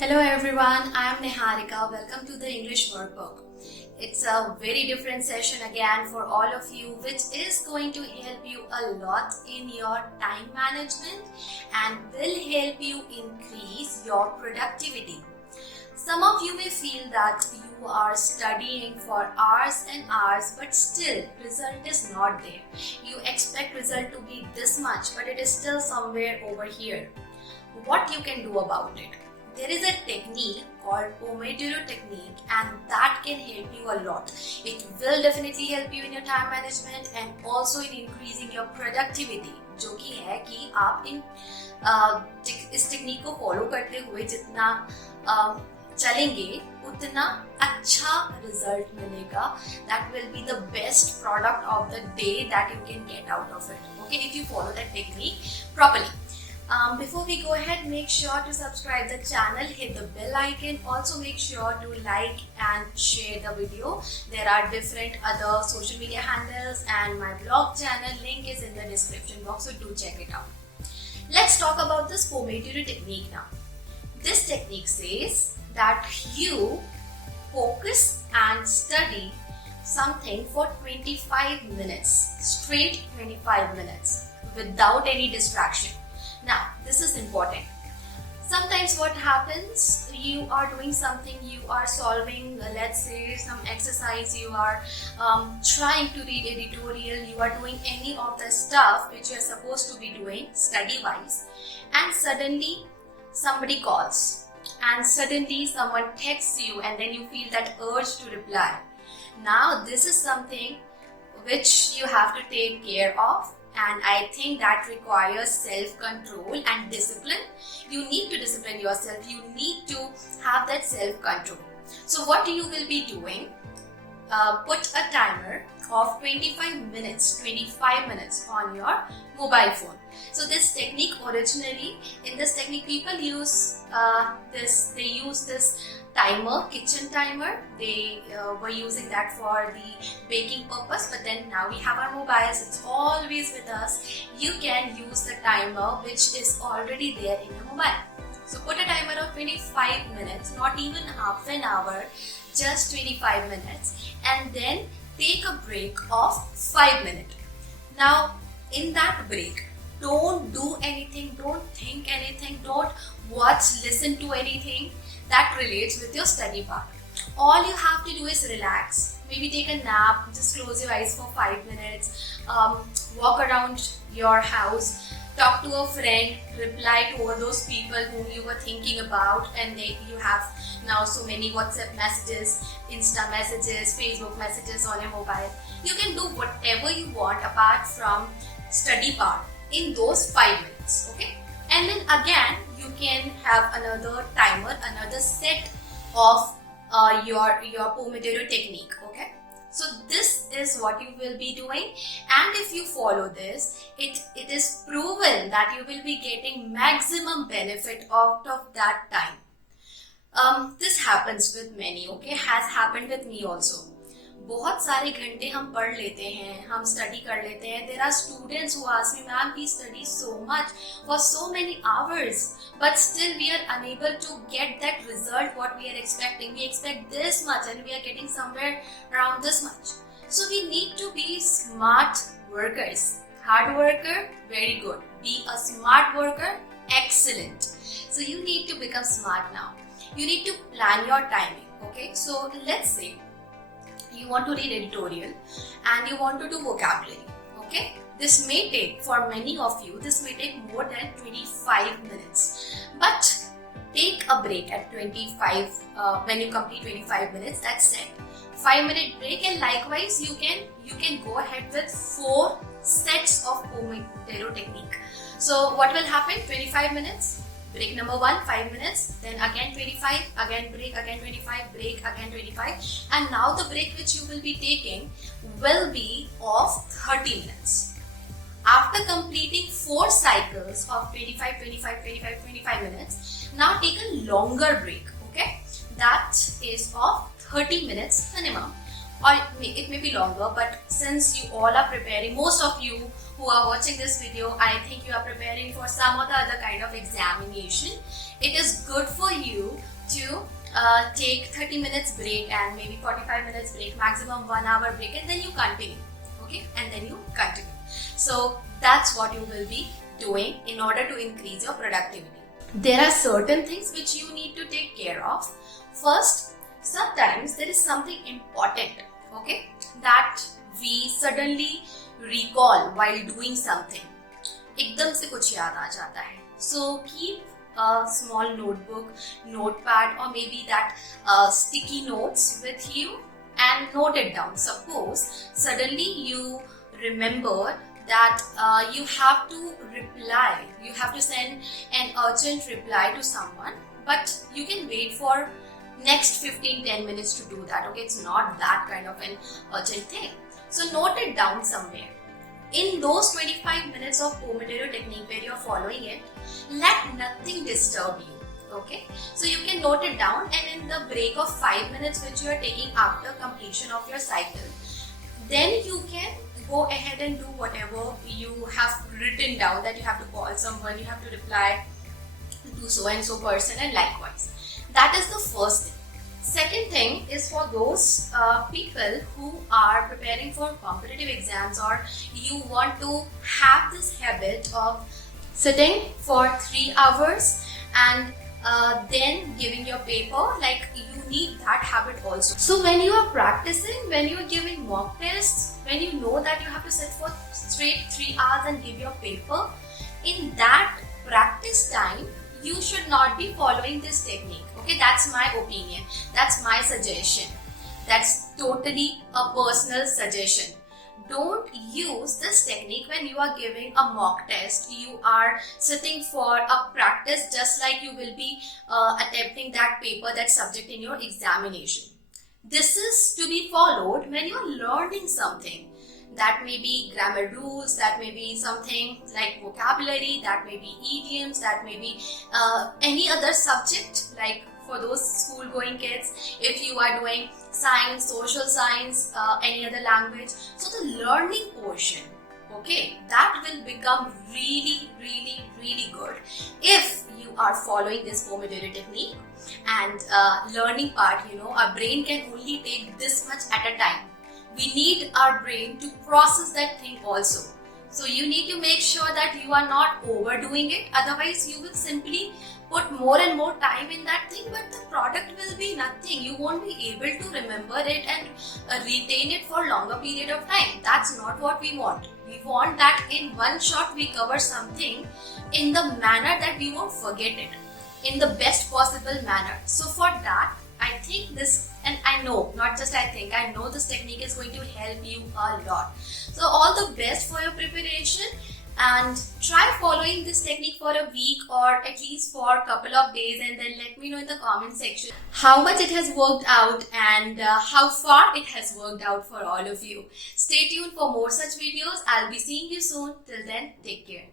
Hello everyone, I am Niharika. Welcome to the English workbook. It's a very different session again for all of you, which is going to help you a lot in your time management and will help you increase your productivity. Some of you may feel that you are studying for hours and hours, but still result is not there. You expect result to be this much, but it is still somewhere over here. What you can do about it? There is a technique called Pomodoro technique and that can help you a lot. It will definitely help you in your time management and also in increasing your productivity, जो कि है कि आप इस technique को follow करते हुए जितना चलेंगे उतना अच्छा रिजल्ट मिलेगा. That will be the best product of the day that you can get out of it. Okay, if you follow that technique properly. Before we go ahead, make sure to subscribe the channel, hit the bell icon. Also make sure to like and share the video. There are different other social media handles and my blog channel link is in the description box, so do check it out. Let's talk about this Pomodoro technique now. This technique says that you focus and study something for 25 minutes, straight 25 minutes without any distraction. Now, this is important. Sometimes what happens, you are doing something, you are solving, let's say some exercise, you are trying to read editorial, you are doing any of the stuff which you are supposed to be doing study-wise, and suddenly somebody calls and suddenly someone texts you and then you feel that urge to reply. Now, this is something which you have to take care of. And I think that requires self-control and discipline. You need to discipline yourself. You need to have that self-control. So what you will be doing, put a timer of 25 minutes on your mobile phone. So this technique originally, in this technique people use this timer, kitchen timer. They were using that for the baking purpose, but then now we have our mobiles, it's always with us. You can use the timer which is already there in your mobile. So put a timer of 25 minutes, not even half an hour, just 25 minutes, and then take a break of 5 minutes. Now in that break, don't do anything, don't think anything, don't watch, listen to anything that relates with your study part. All you have to do is relax. Maybe take a nap, just close your eyes for 5 minutes, walk around your house, talk to a friend, reply to all those people whom you were thinking about, and you have now so many WhatsApp messages, Insta messages, Facebook messages on your mobile. You can do whatever you want apart from study part in those 5 minutes, okay? And then again, you can have another timer, another set of your Pomodoro technique, okay? So this is what you will be doing, and if you follow this, it is proven that you will be getting maximum benefit out of that time. This happens with many, okay? Has happened with me also. बहुत सारे घंटे हम पढ़ लेते हैं, हम study कर लेते हैं. There are students who ask me, ma'am, we study so much for so many hours, but still we are unable to get that result what we are expecting. We expect this much and we are getting somewhere around this much. So we need to be smart workers. Hard worker, very good. Be a smart worker, excellent. So you need to become smart now. You need to plan your timing, okay? So let's say you want to read editorial and you want to do vocabulary, okay? This may take, for many of you, this may take more than 25 minutes. But take a break at 25, when you complete 25 minutes, that's it. 5-minute break, and likewise you can go ahead with 4 sets of Pomodoro technique. So what will happen? 25 minutes. Break number 1, 5 minutes, then again 25, again break, again 25, break, again 25, and now the break which you will be taking will be of 30 minutes. After completing 4 cycles of 25, 25, 25, 25 minutes, now take a longer break, okay? That is of 30 minutes minimum. or it may be longer, but since you all are preparing, most of you who are watching this video, I think you are preparing for some or the other kind of examination. It is good for you to take 30 minutes break and maybe 45 minutes break, maximum 1 hour break, and then you continue. Okay, and then you continue. So that's what you will be doing in order to increase your productivity. There are certain things which you need to take care of. First, sometimes there is something important, okay, that we suddenly recall while doing something. एकदम से कुछ याद आ जाता है. So keep a small notebook, notepad, or maybe that sticky notes with you and note it down. Suppose suddenly you remember that you have to reply, you have to send an urgent reply to someone, but you can wait for next 15-10 minutes to do that. Okay, it's not that kind of an urgent thing. So note it down somewhere. In those 25 minutes of Pomodoro technique where you're following it, let nothing disturb you. Okay, so you can note it down, and in the break of 5 minutes which you are taking after completion of your cycle, then you can go ahead and do whatever you have written down, that you have to call someone, you have to reply to so and so person, and likewise. That is the first thing. Second thing is for those people who are preparing for competitive exams, or you want to have this habit of sitting for 3 hours and then giving your paper, like you need that habit also. So when you are practicing, when you are giving mock tests, when you know that you have to sit for straight 3 hours and give your paper, in that practice time, you should not be following this technique. Okay, that's my opinion. That's my suggestion. That's totally a personal suggestion. Don't use this technique when you are giving a mock test. You are sitting for a practice just like you will be attempting that paper, that subject in your examination. This is to be followed when you are learning something. That may be grammar rules, that may be something like vocabulary, that may be idioms, that may be any other subject, like for those school-going kids, if you are doing science, social science, any other language. So the learning portion, okay, that will become really, really, really good if you are following this Pomodoro technique. And learning part, our brain can only take this much at a time. We need our brain to process that thing also. So you need to make sure that you are not overdoing it. Otherwise, you will simply put more and more time in that thing, but the product will be nothing. You won't be able to remember it and retain it for longer period of time. That's not what we want. We want that in one shot we cover something in the manner that we won't forget it, in the best possible manner. So for that, I think this, and I know, not just I think, I know this technique is going to help you a lot. So all the best for your preparation, and try following this technique for a week or at least for a couple of days, and then let me know in the comment section how much it has worked out and how far it has worked out for all of you. Stay tuned for more such videos. I'll be seeing you soon. Till then, take care.